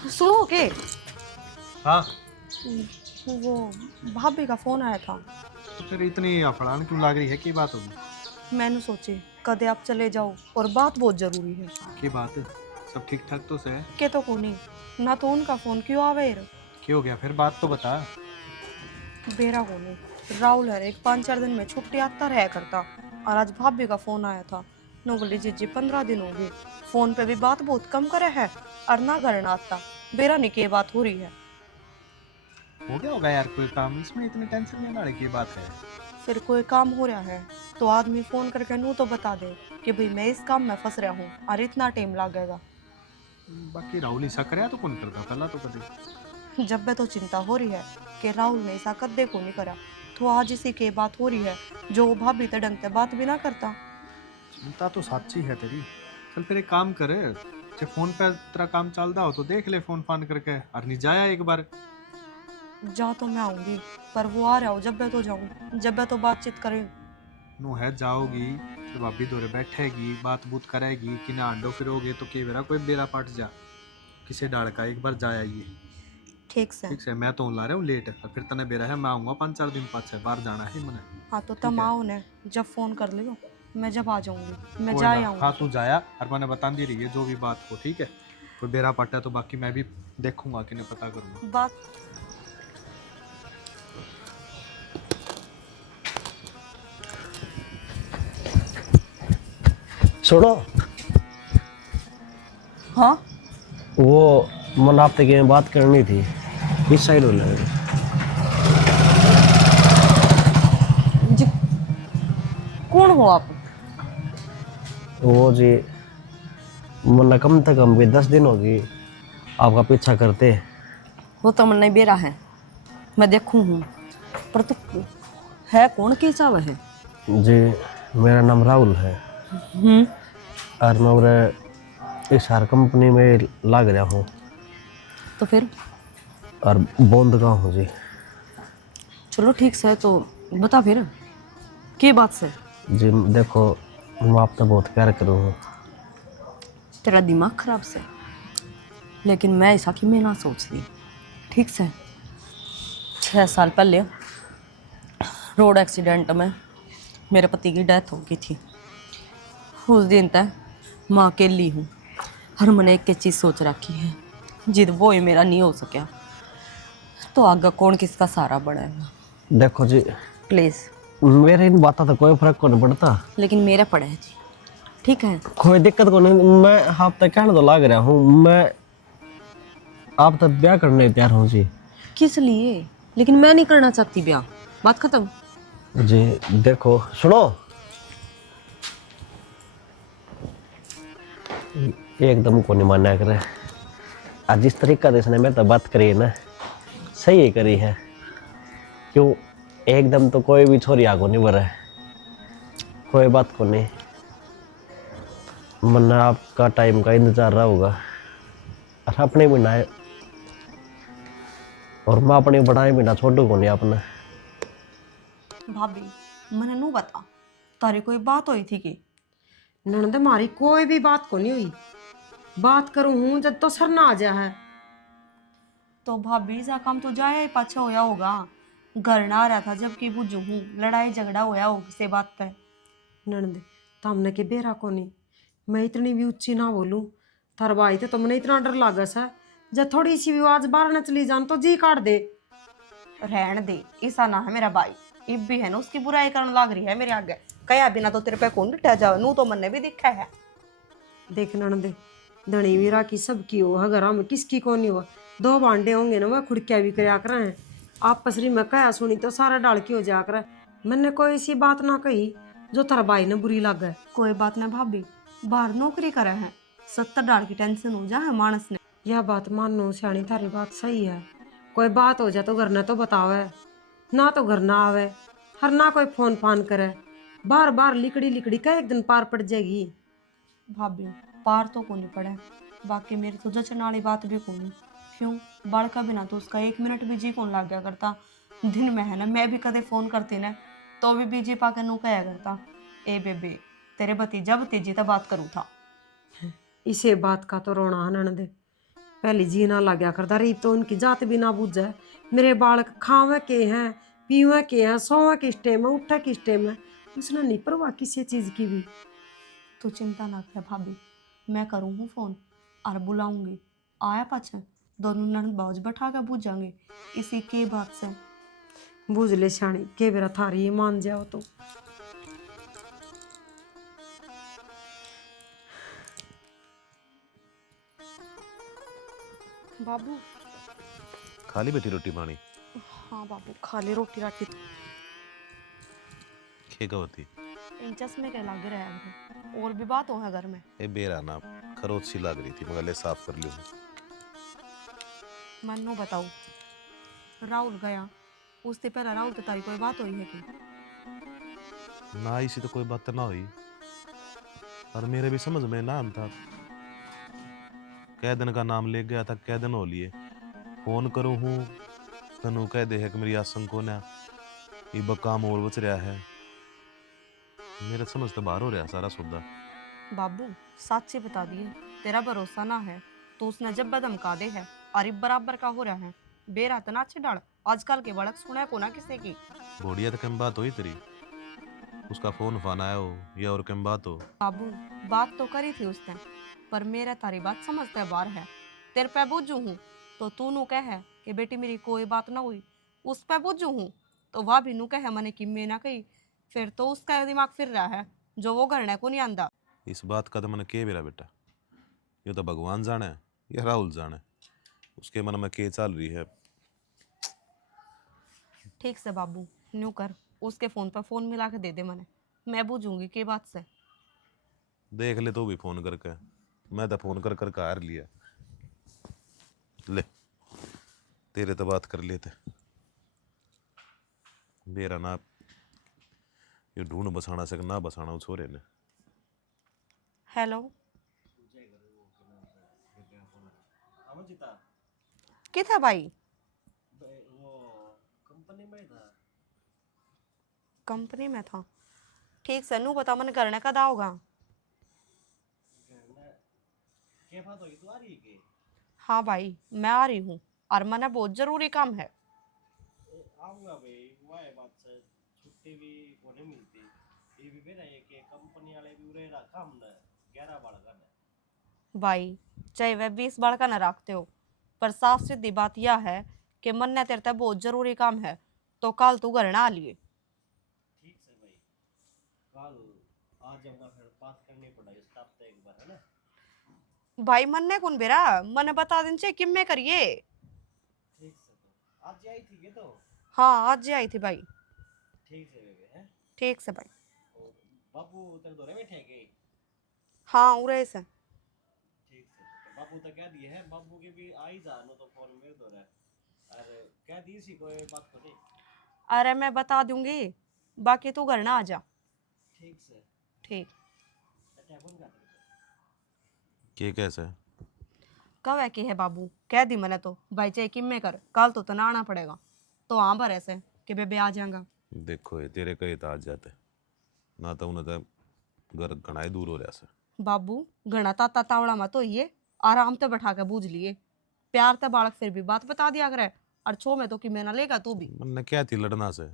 सुनो के हाँ। वो भाभी का फोन आया था। तो फिर इतनी अफड़ान क्यों लग रही है? की बात होगी? मैंने सोचे कदे आप चले जाओ और बात बहुत जरूरी है। की बात है? सब ठीक ठाक तो से है? के तो कोनी ना तो उनका फोन क्यों आवे रे? क्या हो गया फिर? बात तो बता। बेरा कोनी राहुल है एक 5-4 दिन में छुट्टी आता रहा करता। और आज भाभी का फोन आया था। नोगली जीजी 15 दिन हो गए फोन पे भी बात बहुत कम करे है और ना करना आता। बेरा नहीं के बात हो रही है। हो गया होगा यार कोई काम, इसमें इतनी टेंशन लेने वाली की बात है? फिर कोई काम हो रहा है तो आदमी फोन करके नू तो बता दे कि भाई मैं इस काम में फंस रहा हूँ और इतना टाइम लगेगा। बाकी राहुल ऐसा करे तो कौन करता पहला तो कभी। जब मैं तो चिंता हो रही है कि राहुल ने ऐसा कद्दे को नहीं करा तो आज इसी की बात हो रही है जो वो भाभी तो ढंग से बात भी ना करता। चिंता तो सच्ची है तेरी। चल फिर एक काम करे, जे फोन पे तेरा काम चलता हो तो देख ले फोन फान करके, और नहीं जाया एक बार। जा तो मैं आऊंगी पर वो आ रहा हो जब मैं तो जाऊं जब मैं तो बातचीत करें। नु है जाओगी तो भाभी दोरे बैठेगी बात बूत करेगी कि ना अंडो फिरोगे तो के बेरा कोई बेरा पट जा किसे डाल का एक बार जाया ये। ठीक से। ठीक है, मैं तो ला रहा हूँ लेट, और फिर तने बेरा है मैं आऊंगा 5-4 दिन पाछे, बाहर जाना है मैंने। हाँ तो ठीक तम है। आओ ने जब फोन कर लियो मैं जब आ जाऊंगी मैं कोई जा ना, हाँ आऊंगी तू फिर। जाया और मैंने बता दी रही है जो भी बात हो। ठीक है, कोई बेरा पटा तो बाकी मैं भी देखूंगा कि नहीं पता करूंगा। बात सुनो, हाँ वो मन आपसे के बात करनी थी। इस साइड हो लगे। जी कौन हो आप? वो जी मन कम से कम भी 10 दिन होगी आपका पीछा करते। वो तो मन नहीं बेरा है मैं देखूं हूँ पर तू है कौन की चाव है? जी मेरा नाम राहुल है और मैं उरे इस हर कंपनी में लग रहा हूँ तो फिर और बूंद का हूँ जी। चलो ठीक से तो बता फिर की बात से? जी देखो, मैं आपसे बहुत प्यार करूँ हूँ। तेरा दिमाग खराब से लेकिन मैं ऐसा कि मैं ना सोचती। ठीक से 6 साल पहले रोड एक्सीडेंट में मेरे पति की डेथ हो गई थी। उस दिन तक माँ अकेली हूँ हर मैंने एक चीज़ सोच रखी है जिद वो ही मेरा नहीं हो सका तो आगे कौन किसका सहारा बनेगा। देखो जी, प्लीज़। मेरे इन बातों तो कोई फर्क को नहीं पड़ता। लेकिन मेरा पड़ा है जी। ठीक है कोई दिक्कत को नहीं, मैं आप तक कहने तो लग रहा हूँ। मैं आप तक ब्याह करने तैयार हूँ जी। किस लिए? लेकिन मैं नहीं करना चाहती ब्याह। बात खत्म। जी देखो सुनो, एकदम को नहीं मान्या करे। आज जिस तरीका से इसने मेरे तो बात करी है ना, सही ही करी है। क्यों एकदम तो कोई भी छोरी आगो नहीं बढ़े। कोई बात को नहीं, मन आपका टाइम का इंतजार रहा होगा और अपने भी ना, और मैं अपनी बढ़ाई भी ना छोड़ू को नहीं अपने। भाभी मैंने नू बता तारी कोई बात हुई थी कि? ननद मारी कोई भी बात को नहीं हुई। बात करूं हूं जब तो सर ना आ जा है। तो भाभी जा काम तो जाया ही पाछा होया होगा। घर ना आ रहा था जबकि बुझू हूँ लड़ाई झगड़ा होया होगा से बात पे। ननद तामने के बेरा को नहीं, मैं इतनी भी ऊंची ना बोलूं। थार भाई तो तुमने इतना डर लागा सा, जब थोड़ी सी भी आवाज बाहर न चली जान तो जी काट दे। रहन दे ऐसा ना है मेरा भाई। इब भी है ना उसकी बुराई करने लग रही है मेरे आगे। कया बिना तो तेरे पे कौन डटा जाओ नू तो मैंने भी दिखा है। देख ननद, धनी वीरा की सबकी हो अगर हम किसकी को नहीं हो। दो भांडे होंगे ना वह खुड़किया भी करया कर हैं। आप पसरी में कया सुनी तो सारा डाल की हो जा कर। मैंने कोई ऐसी बात ना कही जो थारा भाई ने बुरी लगे। कोई बात ना भाभी बाहर नौकरी करे है 70 डाल की टेंशन हो जा है मानस ने। यह बात मानो सियानी थारी बात सही है। कोई बात हो जाए तो घर ने तो बतावे, ना तो घर ना आवे, हर ना कोई फोन फान करे। बार बार लिकड़ी लिकड़ी का एक दिन पार पड़ जाएगी। भाभी पार तो को नहीं पड़े बाकी मेरी तो जचन वाली बात भी को नहीं। क्यों बालका बिना तो उसका 1 मिनट भी जी कौन लग गया करता। दिन में है ना मैं भी कदे फोन करती ना तो भी बीजी पाके नू कया करता ए बेबे तेरे भतीजा भतीजी तो बात करूँ था। इसे बात का तो रोना आनंद दे। पहले जी ना लाग्या करता रही तो उनकी जात भी ना बुझे। मेरे बालक खावे के हैं, पीवे के हैं, सोवे किस टाइम है, उठे किस टाइम है, उसने नहीं परवाह किसी चीज की भी। तू चिंता ना कर भाभी, मैं करूँगी फोन और बुलाऊंगी। आया पाछे दोनों ननद बाज बैठा के पूछेंगे इसी के बात से। बुझ ले शाणी के बेरा थारी ये मान जाओ तो। बाबू। खा ली बेटी रोटी पानी? हाँ बाबू, खा ले रोटी राटी। खेगा होती इन चश्मे के लग रहे हैं और भी बात हो है घर में। ए बेरा ना खरोच सी लग रही थी, मगर ले साफ कर लियो। मन्नू बताओ, राहुल गया उससे पहले राहुल तो तारी कोई बात हुई है कि? ना इसी तो कोई बात ना हुई, और मेरे भी समझ में ना आता। कै दिन का नाम ले गया था, कै दिन हो लिए फोन करूँ हूँ तनु कह दे है कि मेरी आसंग को ना ये काम और बच रहा है। मेरा समझ तो बाहर हो रहा सारा सौदा। बाबू सच ही बता दिए, तेरा भरोसा ना है तो उसने जब धमका दे है और इब बराबर का हो रहा है। बेरा तना अच्छे डाल आजकल के बड़क सुना को ना किसी की। घोड़िया तो कम बात हुई तेरी, उसका फोन फान आया हो या और कम बात हो? बाबू बात तो करी थी उसने, पर मेरा तारी बात समझते बार है। तेरे पे बुझू हूँ तो तू नू कह है कि बेटी मेरी कोई बात ना हुई, उस पे बुझू हूँ तो वह भी नू कह मैंने कि मैं ना कही, फिर तो उसका दिमाग फिर रहा है जो वो करने को नहीं आंदा। इस बात का तो मन के मेरा बेटा, ये तो भगवान जाने या राहुल जाने उसके मन में के चल रही है। ठीक से बाबू न्यू कर, उसके फोन पर फोन मिला के दे दे मने, मैं बूझूंगी के बात से। देख ले तो भी फोन करके, मैं तो फोन कर कर हार लिया। ले तेरे तो बात कर लेते मेरा ना ये ढूंढ बसाना सक ना बसाना उस छोरे ने। हेलो किथा भाई? कंपनी में था। ठीक से नू बता मन करने का होगा। हाँ भाई मैं आ रही हूँ और मना बहुत जरूरी काम है। आऊंगा भाई, वह बात से छुट्टी भी कोने मिलती, ये भी मेरा है कि कंपनी वाले भी उरे रखा हमने 11 बालका ने। भाई चाहे वह 20 बार का न रखते हो, पर साफ सीधी बात यह है कि मन ने तेरे बहुत जरूरी काम है तो कल तू घर ना आ लिए। ठीक है भाई, कल आ जाऊंगा, फिर बात करनी पड़ेगी स्टाफ से एक बार, है ना? भाई मन ने कौन बेरा मन बता दिन से किम में करिए। ठीक है, तो आज आई थी के तो? हाँ आज ही आई थी भाई। ठीक है बेबे, है ठीक से भाई। और बाबू तेरे दोरे बैठे गए? हाँ उरे से। ठीक है, तो बाबू तो कह दिए है, बाबू के भी आई जानो तो फोन मेरे दोरे, अरे कह दी सी कोई बात तो नहीं? अरे मैं बता दूंगी, बाकी तू घर ना आ जा। ठीक से ठीक। टेलीफोन कर दे के कैसे कब है कि है बाबू, कह दी मैंने तो भाई चाहे किम में कर, कल तो तना आना पड़ेगा। तो हाँ भर ऐसे कि बेबे आ जाएगा। देखो ये तेरे कहे तो आज जाते ना तो उन्हें तो घर घना ही दूर हो रहा से। बाबू घना ताता तावड़ा मत तो ये आराम से बैठा के बूझ लिए, प्यार ते बालक फिर भी बात बता दिया करे, और छो में तो कि मैं ना लेगा तू भी। मैंने क्या थी लड़ना से,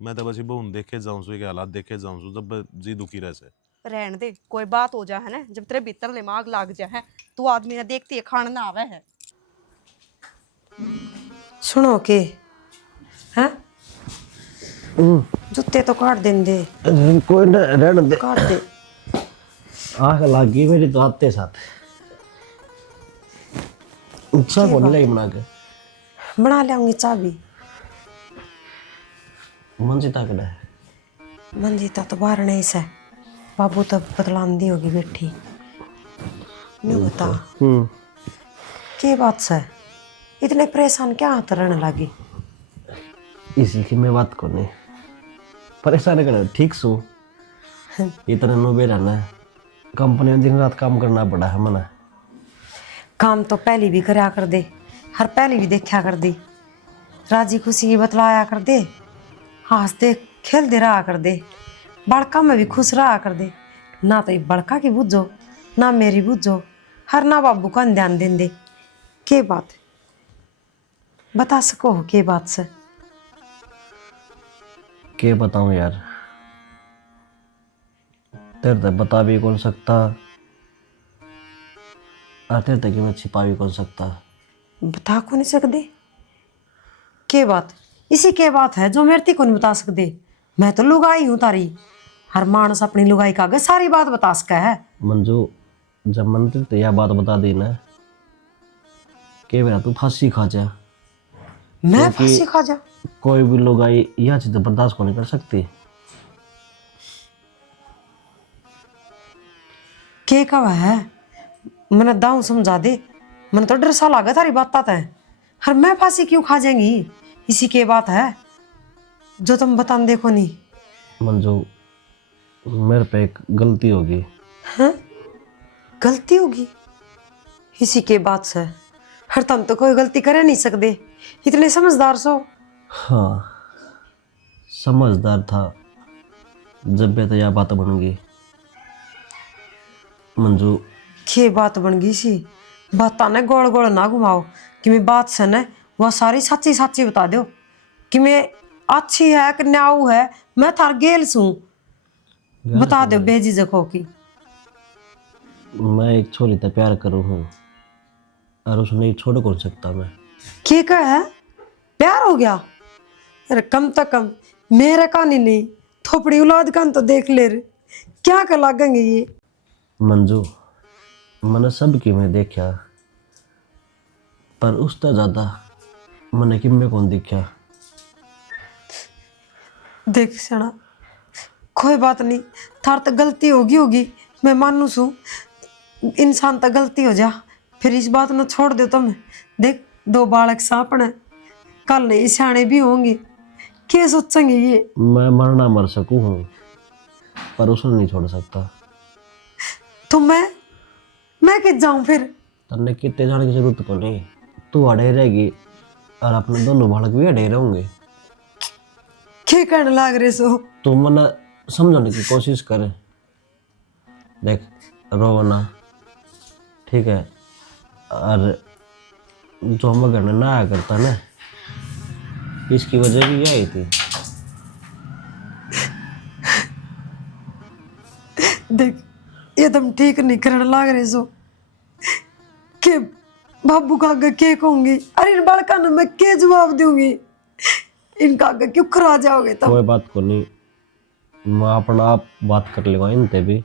मैं तो बस बहुन देखे जाऊं सु के हालात देखे जाऊं सु जब जी दुखी रह से। रहन दे कोई बात हो जाए है ना, जब तेरे भीतर दिमाग लाग जाए है तू आदमी ने देखती है खान ना आवे है। सुनो के हैं, जूते तो काट देंदे। कोई ना रहने दे, काट दे। आग लगी मेरी तो आते साथ अच्छा बोलने लगी बना के। बना लाऊंगी चाबी। मंजिता कड़ा है? मंजिता तो बाहर नहीं से, बाबू तब बदलांदी होगी बैठी। न्यू बता के बात से इतने परेशान क्या हाथ रहने लगी? इसी की मैं बात को नहीं परेशान कर, ठीक सो इतने नुबे रहना है, कंपनी में दिन रात काम करना पड़ा है मना। काम तो पहले भी करा कर दे, हर पहले भी देखा कर दे, राजी खुशी बतलाया कर दे, हंसते खेल दे रहा कर दे, बड़का में भी खुश रहा कर दे। ना तो ये बड़का की बुझो ना मेरी बुझो, हर ना बाबू का ध्यान दें दे। के बात बता सको हो के बात से? क्या बताऊं यार, तेरे तक बता भी कौन सकता और तेरे तक मैं छिपा भी कौन सकता। बता को नहीं सकते के बात? इसी के बात है जो मेरे को नहीं बता सकते। मैं तो लुगाई हूँ तारी, हर मानस अपनी लुगाई का आगे सारी बात बता सका है। मंजू, जब मंदिर तो यह बात बता दी ना कि मेरा तू फांसी खा जा, मैं फांसी खा जा? कोई भी लोग आई यह चीज बर्दाश्त को नहीं कर सकती। के कहा है मैंने दाऊ समझा दे, मैंने तो डर सा लगा थारी बात आता है। हर मैं फांसी क्यों खा जाएंगी? इसी के बात है जो तुम बता देखो नहीं। मंजू, मेरे पे एक गलती होगी। हाँ गलती होगी? इसी के बात से हर तुम तो कोई गलती करे नहीं सकते, इतने समझदार सो। हाँ समझदार था जब भी तो यह बात बन गई। मंजू, के बात बन गई सी? बात ने गोल गोल ना घुमाओ कि मैं बात से न वह सारी सच्ची सच्ची बता दो कि मैं अच्छी है कि न्याऊ है। मैं थार गेल सू, बता दो बेझिझक हो की। मैं एक छोरी से प्यार करूँ हूँ और उसने छोड़ कौन सकता मैं। के कहा है प्यार हो गया? अरे कम तो कम मेरे कान ही नहीं, थोपड़ी औलाद कान तो देख ले रे, क्या कर लागेंगे ये। मंजू, मैंने सब की मैं देखा पर उससे ज्यादा मैंने कि मैं कौन देखा। देख सना कोई बात नहीं, थार तो गलती होगी मैं मानू सू। इंसान तो गलती हो जा, फिर इस बात न छोड़ दे तुम। देख दो बालक सापने कल नहीं सियाने भी होंगे, क्या सोचेंगे ये? मैं मरना मर सकूँ हूँ पर उसने नहीं छोड़ सकता। तो मैं किस जाऊं फिर? तन्ने कितने जाने की जरूरत तो नहीं, तू अड़े रहेगी और अपने दोनों बालक भी अड़े रहेंगे। क्या करने लाग रहे सो? तो मैंने समझाने की कोशिश करे। देख रोना ठीक है, और जो हम घर में ना आया करता ना इसकी वजह भी यही थी। देख ये तुम ठीक नहीं करने लाग रहे सो के बाबू का आगे के कहूंगी? अरे इन बालका ने मैं के जवाब दूंगी? इनका आगे क्यों खरा जाओगे तुम? कोई बात को नहीं, मैं अपना आप बात कर लेगा इनते भी,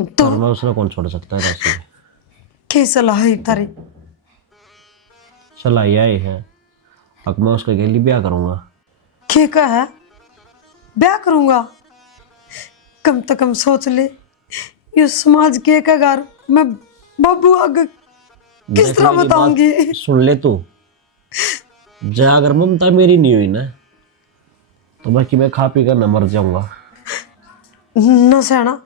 तो और मैं उसने कौन छोड़ सकता है वैसे। के सलाह है तारी? सलाह यही है अब मैं उसके लिए ब्याह करूंगा। के का है ब्याह करूंगा? कम से कम सोच ले, ये समाज के का घर मैं बाबू आगे किस देख तरह मेरी बात बताऊंगी? सुन ले तू, जा अगर ममता मेरी नहीं हुई ना तो बाकी मैं खा पी कर न मर जाऊंगा। न सेना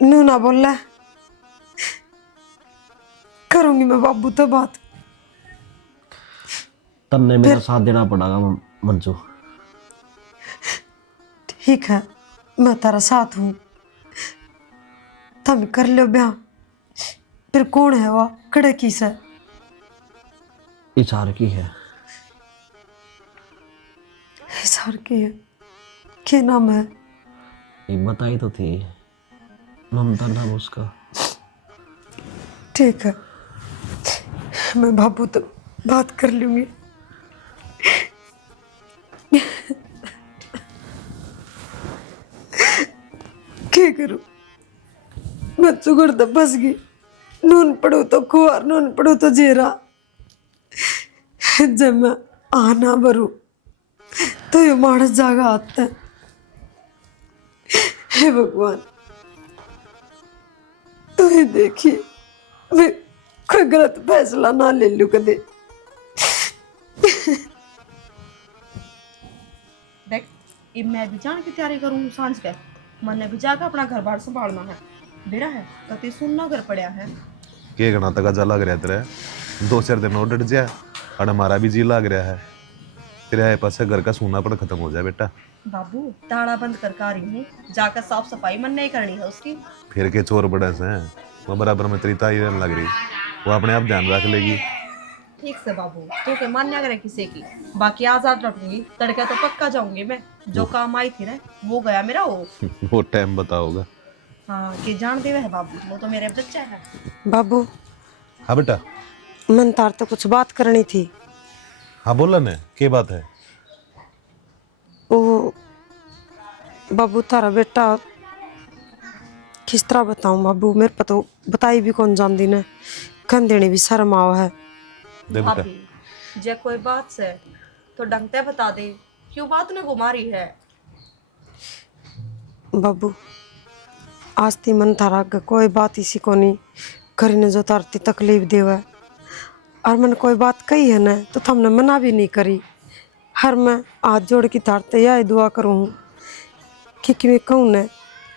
नू ना बोल ले, करूंगी मैं बाबू तो बात। तब ने मेरा साथ देना पड़ेगा मंजू। ठीक है मैं तेरा साथ हूँ, तुम कर लो ब्याह। फिर कौन है वह कड़े की से? इशार की है। सर की है? क्या नाम है? एक बताई तो थी, ममता नाम उसका। ठीक है मैं बाबू तो बात कर लूंगी। क्या करूं मैं चुगड़ तो बस गई, नून पड़ो तो खुआर नून पड़ो तो जेरा। जब मैं आना भरू तो ये मानस जागा आता है। हे भगवान तो ही देखी मैं कोई गलत फैसला ना ले लू कदे। देख अब मैं भी जाने की तैयारी करूँ सांझ के, मैंने भी जाकर अपना घर बार संभालना है। बेड़ा है कति सुनना घर पड़ा है। के घना तक जा लग रहा है तेरे, 2-4 दिन और डट जाए और हमारा भी जी लग रहा है। तेरे पास घर का सोनापन खत्म हो जाए बेटा। बाबू ताला बंद कर आ रही हूँ, जाकर साफ सफाई मन नहीं करनी है उसकी। फिर के चोर बड़े से मैं बराबर में तेरी ताई रहने लग रही, वो अपने आप ध्यान रख लेगी। ठीक से बाबू, तू के मान्या करे किसी की, बाकी आजाद रखूंगी, तड़के तो पक्का जाऊंगी मैं। जो काम आई थी ना वो गया मेरा वो। वो टाइम बताओगा। हाँ कि जान दे वह बाबू, वो तो मेरे बच्चा है। बाबू हाँ बेटा। मन तार तो कुछ बात करनी थी। हाँ बोला ने, क्या बात है? वो बाबू तारा बेटा किस तरह बताऊं बाबू, मेरे को तो बताई भी कौन जानती ने, कन देने भी शर्म आव है। दे बेटा। भाभी जे कोई बात से तो डंगते बता दे, क्यों बात ने गुमारी है। बाबू आज ती मन थारा आगे कोई बात इसी को नहीं करने जो तारती तकलीफ देवे, और मैंने कोई बात कही है ना तो तुमने मना भी नहीं करी। हर मैं हाथ जोड़ की तारते यही दुआ करूँ कि मैं कहूँ न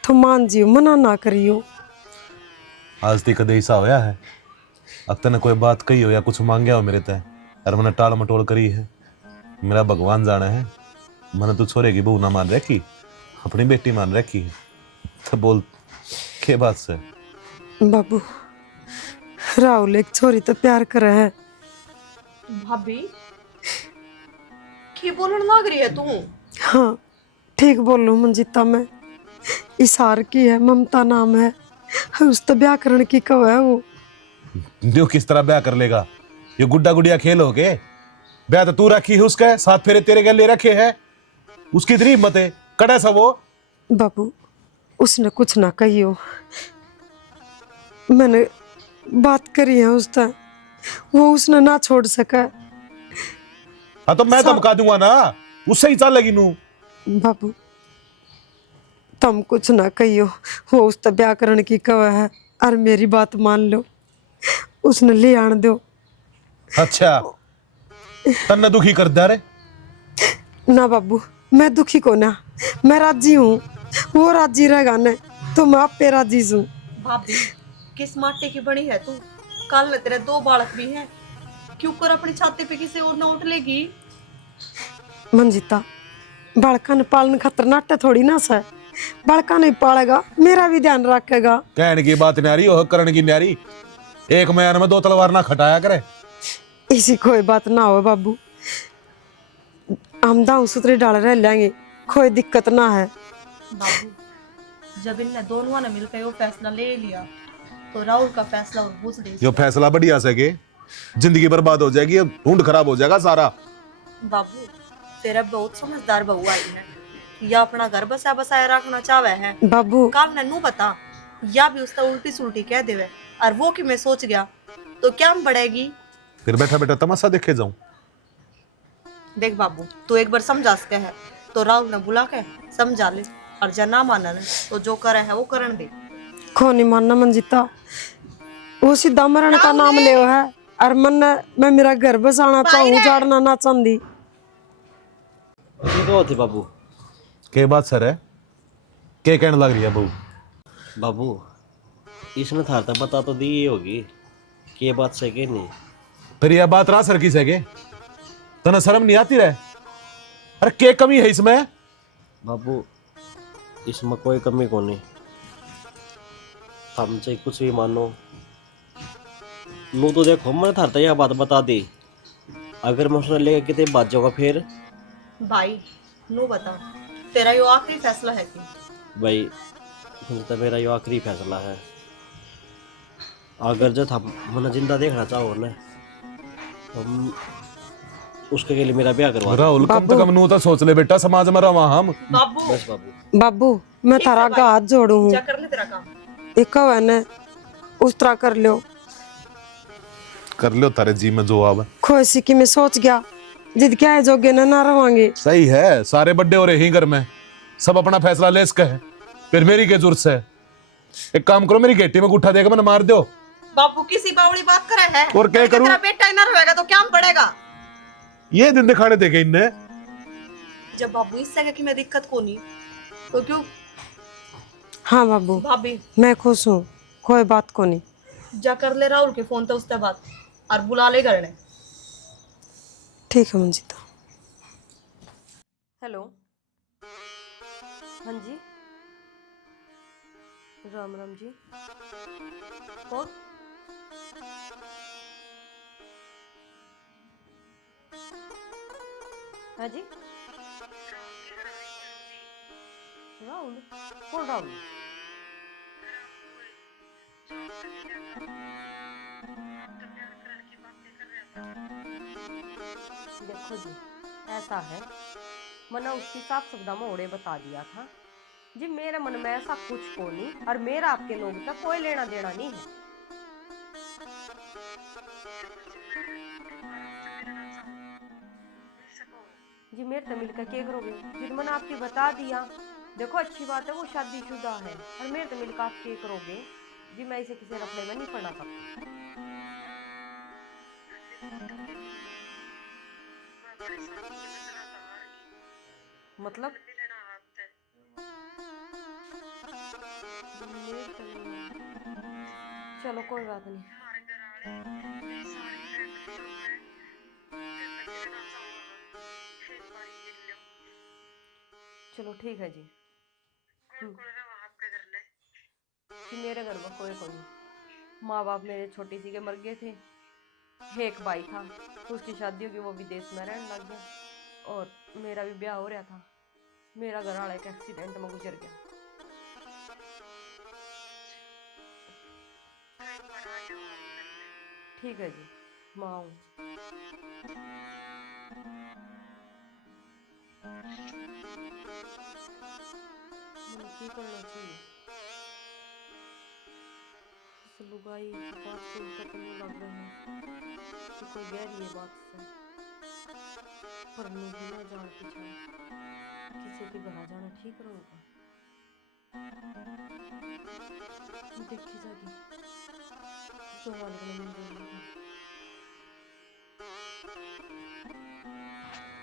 तो मान जियो, मना ना करियो। आज तक कदे ऐसा होया है अब तने कोई बात कही हो या कुछ मांगया हो मेरे तय और मैंने टाल मटोल करी है? मेरा भगवान जाने है, मैंने तो छोरे की बहू ना मान रखी, अपनी बेटी मान रखी है। तो बोल के बात से? बाबू राहुल एक छोरी तो प्यार करे है। भाभी की बोलने लग रही है तू? हाँ ठीक बोल लूँ मंजिता, मैं इसार की है, ममता नाम है, उस तो ब्याह करने की कव है वो। जो किस तरह ब्याह कर लेगा? ये गुड्डा गुड़िया खेल हो के? ब्याह तो तू रखी है उसका, साथ फेरे तेरे गले रखे है, उसकी इतनी हिम्मत है कड़ा सा वो। बाबू उसने कुछ ना कहियो, मैंने बात करी है उससे, वो उसने ना छोड़ सका। हाँ तो मैं धमका दूंगा ना, उससे ही चाल लगी नू। बाबू तुम कुछ ना कहियो, वो उससे ब्याह करने की कव है, और मेरी बात मान लो, उसने ले आन दो। अच्छा तन्ने दुखी कर दे रे? ना बाबू मैं दुखी को ना, मैं राजी हूँ, वो राजी रहेगा न तो मैं आप पे राजी हूँ। भाभी किस माटी की बनी है तू? कल तेरे 2 बालक भी हैं, क्यों कर अपनी छाती पे किसी और न उठ लेगी? मंजिता बालका ने पालन खतरनाक थोड़ी ना सा, बालका नहीं पालेगा मेरा भी ध्यान रखेगा। कहने की बात न्यारी हो, करने की न्यारी। एक मैन में 2 तलवार ना खटाया करे। इसी कोई बात ना हो बाबू, हम दाऊ सुतरे डाल रह लेंगे, कोई दिक्कत ना है। बाबू जब इन दोनों ने मिलकर वो फैसला ले लिया तो राहुल का फैसला और बुझ गई। यो फैसला बढ़िया सके, जिंदगी बर्बाद हो जाएगी, ढूंढ खराब हो जाएगा सारा। बाबू तेरा बहुत समझदार बहू आई है, या अपना घर बसा बसाया रखना चाहे है। बाबू काल नन्नू बता, या भी उसका उल्टी सुल्टी कह देवे और वो कि मैं सोच गया तो क्या बढ़ेगी? फिर बैठा बैठा तमाशा देखे जाऊं? देख बाबू तू एक बार समझा सके है तो राहुल ने बुला के समझा ले, और जब ना माना ने तो जो करे है वो करन दे। को नहीं मानना मंजिता, वो सीधा मरण का नाम ले है, और मैं मेरा घर बसाना चाहूँ, जाड़ना ना चाहती। ठीक होती बाबू। के बात सर है, के कहने लग रही है बहू? बाबू इसने थार तक बता तो दी ही होगी कि ये बात सही नहीं। फिर यह बात रहा सर की सके, तना शर्म नहीं आती रहे? अरे के कमी है इसमें? बाबू इसमें कोई कमी को नहीं, हमसे कुछ भी मानो। नू तो देखो मैंने थार तक यह बात बता दी, अगर मैं उसने लेकर कितने बात जाऊंगा फिर? भाई नो बता, तेरा यो आखिरी फैसला है कि? भाई तो मेरा ये आखिरी फैसला है, अगर जब हम मैंने जिंदा देखना चाहो ना हम उसके लिए मेरा ब्याह करवा दो। राहुल कम से कम नू तो सोच ले बेटा, समाज में रहा हम। बाबू बस बाबू। बाबू मैं थारा का हाथ जोड़ू हूँ, क्या कर ले तेरा काम? एक है न उस तरह कर लो, कर लो तारे जी में जो आवे। खोसी की मैं सोच गया जिद क्या है जोगे ना रवांगे। सही है, सारे बड्डे हो रहे हैं घर में, सब अपना फैसला ले सके है, फिर मेरी क्या जरूरत है? एक काम करो, मेरी गेटी में गुठा देकर मैंने मार दो। बाबू किसी बावड़ी बात करे है और क्या करूं? तेरा बेटा ही ना रहेगा तो क्या पड़ेगा? ये दिन दिखाने देखे इनने। जब बाबू इससे कहे कि मैं दिक्कत को नहीं तो क्यों? हाँ बाबू भाभी मैं खुश हूँ, कोई बात को नहीं। जा कर ले राहुल के फोन तो उसके बाद और बुला ले घर ने। ठीक है मंजिता। हेलो, हाँ जी, राम राम जी। कौन? हाँ जी राहुल कौन राहुल देखो जी ऐसा है मैंने उसकी साफ शब्दों में ओड़े बता दिया था जी मेरे मन में ऐसा कुछ को नहीं और मेरा आपके लोग तक कोई लेना देना नहीं है। जी मेरे तो मिलकर क्या करोगे जी मैंने आपकी बता दिया देखो अच्छी बात है वो शादीशुदा है और मेरे तो मिलकर आप क्या करोगे जी मैं इसे किसी रखने में नहीं पढ़ना सकती। मतलब चलो कोई बात नहीं। चलो ठीक है जी। कि मेरे घर में कोई नहीं माँ बाप मेरे छोटी सी के मर गए थे एक भाई था उसकी शादी होगी वो विदेश में रहने लग गया और मेरा भी ब्याह हो रहा था मेरा घर वाला एक एक्सीडेंट में गुजर गया। ठीक है जी माँ हूँ। की करना चाहिए इस लुगाई की बात सुनकर तो नहीं लग रहा है कि कोई गहरी है बात से पर नहीं बिना जान पीछा किसी के घर जाना ठीक रहेगा। देखी जागी जो मालिक ने मंजूर की।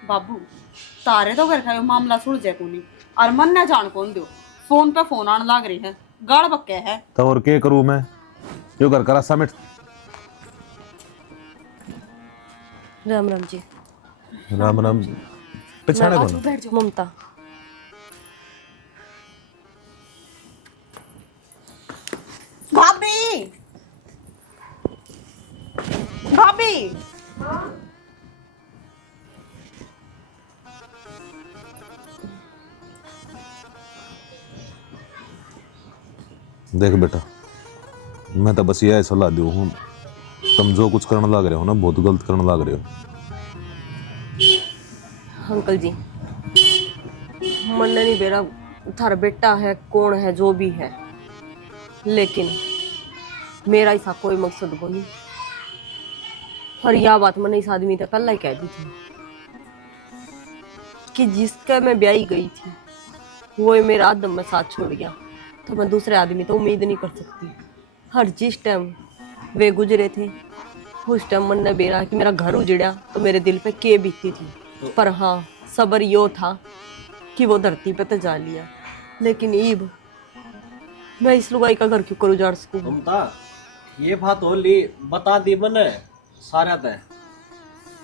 बाबू तारे तो घर का मामला सुलझे को नहीं और मन ना जान कौन दो फोन पे फोन आने लग रही है गाड़ बक्के है तो और क्या करूं मैं यो घर का रास्ता मिट। राम राम जी। राम राम पिछाड़े मैं कौन बैठ जाओ ममता। भाभी भाभी देख बेटा मैं तो बस यह सलाह दूं हूँ तुम जो कुछ करने लग रहे हो ना बहुत गलत करने लग रहे हो। अंकल जी मन नहीं बेरा थारा बेटा है कौन है जो भी है लेकिन मेरा ऐसा कोई मकसद को नहीं और यह बात मैंने इस आदमी तक कल ही कह दी थी कि जिसका मैं ब्याही गई थी वो मेरा आदम में साथ छोड़ गया तो मैं दूसरे आदमी तो उम्मीद नहीं कर सकती। हर जिस टाइम वे गुजरे थे उस टाइम मन ने बेरा कि मेरा घर उजड़ा तो मेरे दिल पे के बीती थी पर हाँ सबर यो था कि वो धरती पे तो जा लिया लेकिन ईब मैं इस लुगाई का घर क्यों कर उजाड़ सकूं। ममता ये बात होली बता दी मैंने सारा तय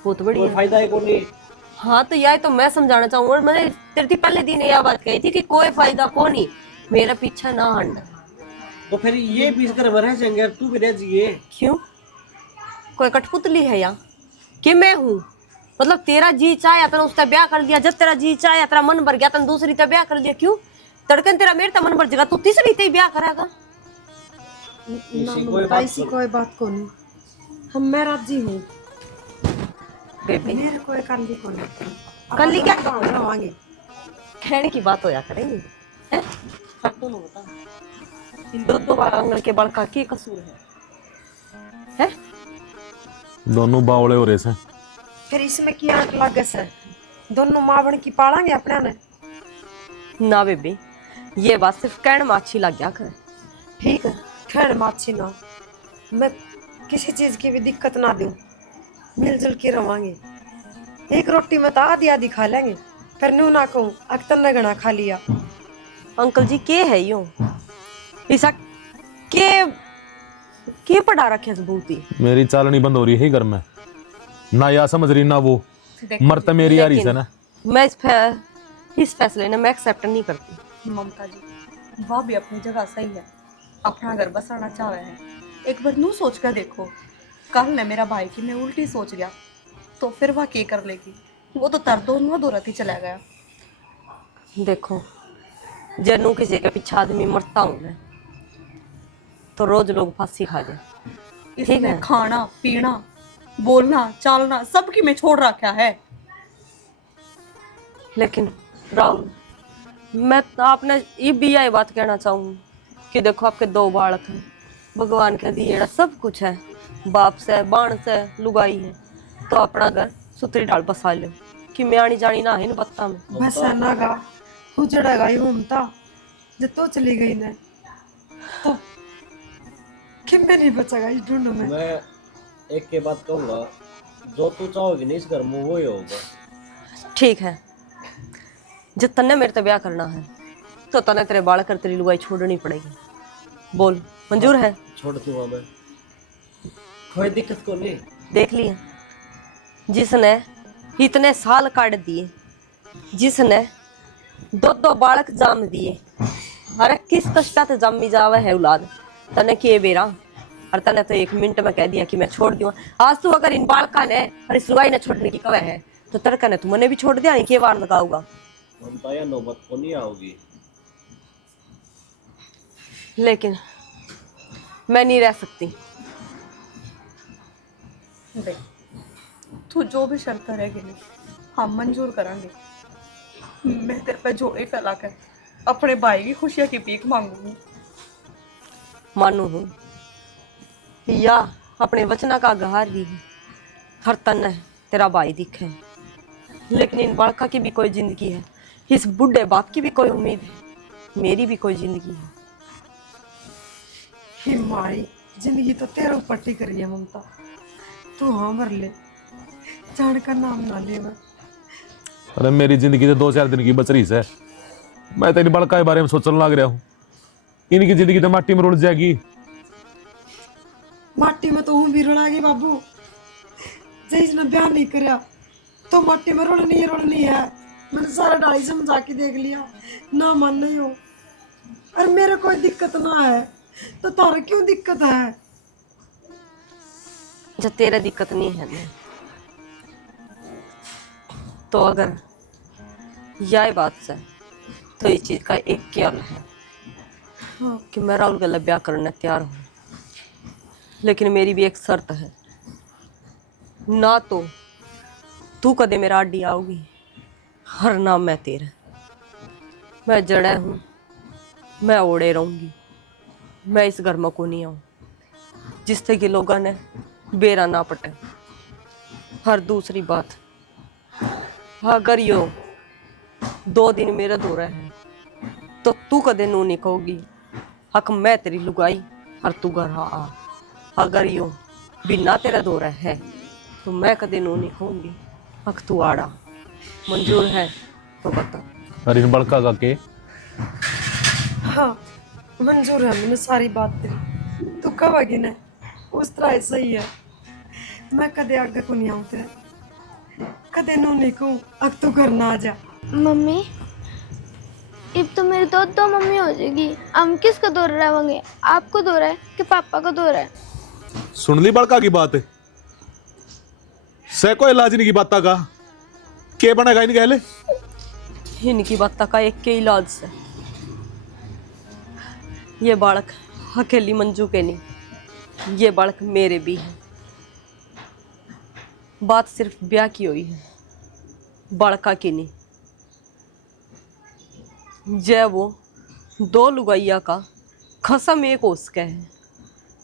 बहुत बढ़िया कोई फायदा है को नहीं। हाँ तो यह तो मैं समझाना चाहूंगा मैंने तेरे पहले दिन यह बात कही थी कि कोई फायदा को नहीं मेरा पीछा ना हटना। तो फिर ये बीच घर में रह जाएंगे तू भी रह जाइए। क्यों कोई कठपुतली है या कि मैं हूँ मतलब तेरा जी चाहे तेरा उसका ब्याह कर दिया जब तेरा जी चाहे तेरा मन भर गया तन दूसरी ते ब्याह कर दिया क्यों तड़कन तेरा मेरे मन भर जगह तू तीसरी ते ब्याह करेगा। ऐसी कोई बात को नहीं हम मैं राजी हूँ बेबी मेरे कोई कल्ली को नहीं कल्ली क्या रवांगे कहने की बात हो या करेंगे हैं? फटू नो बता इन दो आंगन के बल का क्या कसूर है दोनों बावले हो रहे से फिर इसमें क्या लगे से दोनों माँ बन की पालेंगे अपने ने। ना बेबी ये बात सिर्फ कहने में अच्छी लग गया कर ठीक है खैर माछी ना मैं किसी चीज की भी दिक्कत ना दूं मिलजुल के रवांगे एक रोटी में तो आधी आधी खा लेंगे फिर नू ना कहूँ अक्तर ने गणा खा लिया। अंकल जी के है यूं ऐसा के पढ़ा रखे सबूती मेरी चालनी बंद हो रही है घर में ना या समझ रही ना वो मरता मेरी आ रही है ना। मैं इस फैसले ने मैं एक्सेप्ट नहीं करती। ममता जी वह भी अपनी जगह सही है अपना घर बसाना चाह रहे हैं एक बार नू सोच कर देखो कल ने मेरा भाई की मैं उल्टी सोच गया तो फिर वह क्या कर लेगी वो तो तर दोनों दोरती चला गया। देखो, जनू किसी के पीछे आदमी मरता हूँ मैं, तो रोज लोग फांसी खा जाए। ठीक इसने है। खाना पीना बोलना चालना सबकी में छोड़ रखा है। लेकिन राहुल, मैं तो आपने ये भी यही बात कहना चाहूंगी कि देखो, आपके 2 बालक हैं, भगवान के दिए सब कुछ है, बाप से बाण से लुगाई है, तो अपना घर सुतरी डाल बसा लो कि मैं आनी जानी ना है इन बत्ता में। बस है ना गा उजड़ेगा ही ममता, जब तो चली गई ना तो किम्मे नहीं बचेगा इस ढूंढ में। मैं एक के बात कहूंगा, जो तू चाहोगी नहीं इस घर में वो ही होगा। ठीक है, जब तन्ने मेरे से ब्याह करना है तो तने तेरे बालक कर तेरी लुगाई छोड़नी पड़ेगी। बोल, मंजूर है? छोड़ दूंगा मैं, कोई दिक्कत को नहीं। देख लिया, जिसने इतने साल काट दिए, जिसने 2 बालक जाम दिए, अरे किस कष्टा से जमी जावे है औलाद, तने किए बेरा, और तने तो 1 मिनट में कह दिया कि मैं छोड़ दूंगा। आज तू अगर इन बालका ने और इस लुगाई ने छोड़ने की कवे है तो तड़का ने तुमने भी छोड़ दिया, के बार लगाऊंगा। ममता या नौबत को नहीं आओगी। लेकिन मैं नहीं रह सकती। देख, तू जो भी शर्त करेगी नहीं हम मंजूर करेंगे। मैं तेरे पे जोड़े फैला कर अपने भाई की खुशियां की भीख मांगूंगी। मानू हूँ या अपने वचना का गहार भी है, हर तन है तेरा भाई दिखे, लेकिन इन बालका की भी कोई जिंदगी है, इस बुढ़े बाप की भी कोई उम्मीद है, मेरी भी कोई जिंदगी है। हमारी जिंदगी तो तेरे ऊपर टिक रही है ममता, तू हाँ भर ले, जान का नाम ना ले। मैं अरे मेरी जिंदगी तो 2-4 दिन की बच रही है, मैं तेरी बड़का के बारे में सोचने लग रहा हूँ। इनकी जिंदगी तो माटी में रुल जाएगी। माटी में तो हूँ भी रुलागी बाबू, जब इसने ब्याह नहीं कराया तो माटी में रुलनी है। मैंने सारा डाली समझा के देख लिया, ना मान नहीं हो। और मेरे कोई दिक्कत ना है तो तारा क्यों दिक्कत है? जब तेरा दिक्कत नहीं है ना, तो अगर यह बात से तो इस चीज का एक ख्याल है कि मैं राहुल का ब्याह करने तैयार हूँ, लेकिन मेरी भी एक शर्त है, ना तो तू कदे मेरा आडी आओगी, हर नाम मैं तेरा, मैं जड़े हूँ, मैं ओढ़े रहूंगी, मैं इस घर में को नहीं आऊँ जिससे कि लोगों ने बेरा ना पटे। हर दूसरी बात, अगर यो 2 दिन मेरा दौरा है तो तू कदे नू नहीं कहोगी हक मैं तेरी लुगाई और तू घर आ। अगर यो बिना तेरा दौरा है तो मैं कदे नू नहीं कहूंगी हक तू आड़ा। मंजूर है तो बता। अरे इन बड़का का के हाँ मंजूर है, मैंने सारी बात तेरी तू कहोगी ना उस तरह सही है। मैं कदे आगे को नहीं आऊँ तेरे, कदे नू नहीं कहूँ अब तू घर ना आ जा। मम्मी, अब तो मेरी दो मम्मी हो जाएगी। हम किसका दौर रहेंगे, आपको दौर है कि पापा को दौर है? सुन ली बड़का की बात है, से कोई इलाज नहीं की बात का के बनेगा इन कहले। इनकी बात का एक के इलाज से ये बालक अकेली मंजू के नहीं, ये बालक मेरे भी है। बात सिर्फ ब्याह की हुई है, बालका की नहीं। जय वो 2 लुगाइया का खसम एक हो सके है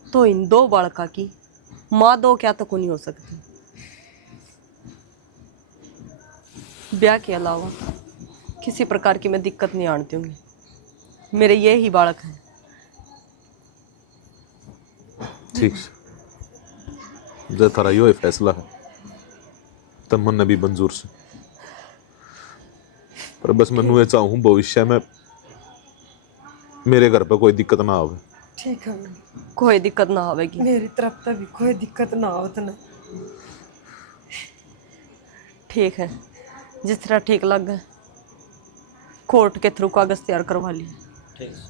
तो इन 2 बालका की माँ 2 क्या तो नहीं हो सकती। ब्याह के अलावा किसी प्रकार की मैं दिक्कत नहीं आनती हूँ, मेरे ये ही बालक हैं। ठीक है, जो थारा यो फैसला है तब मन भी मंजूर से, पर बस मैं ये चाहूँ भविष्य में मेरे घर पर कोई दिक्कत ना आवे। ठीक है, कोई दिक्कत ना आवेगी। मेरी तरफ से भी कोई दिक्कत ना हो तना। ठीक है, जिस तरह ठीक लगे कोर्ट के थ्रू कागज तैयार करवा लिए। ठीक है।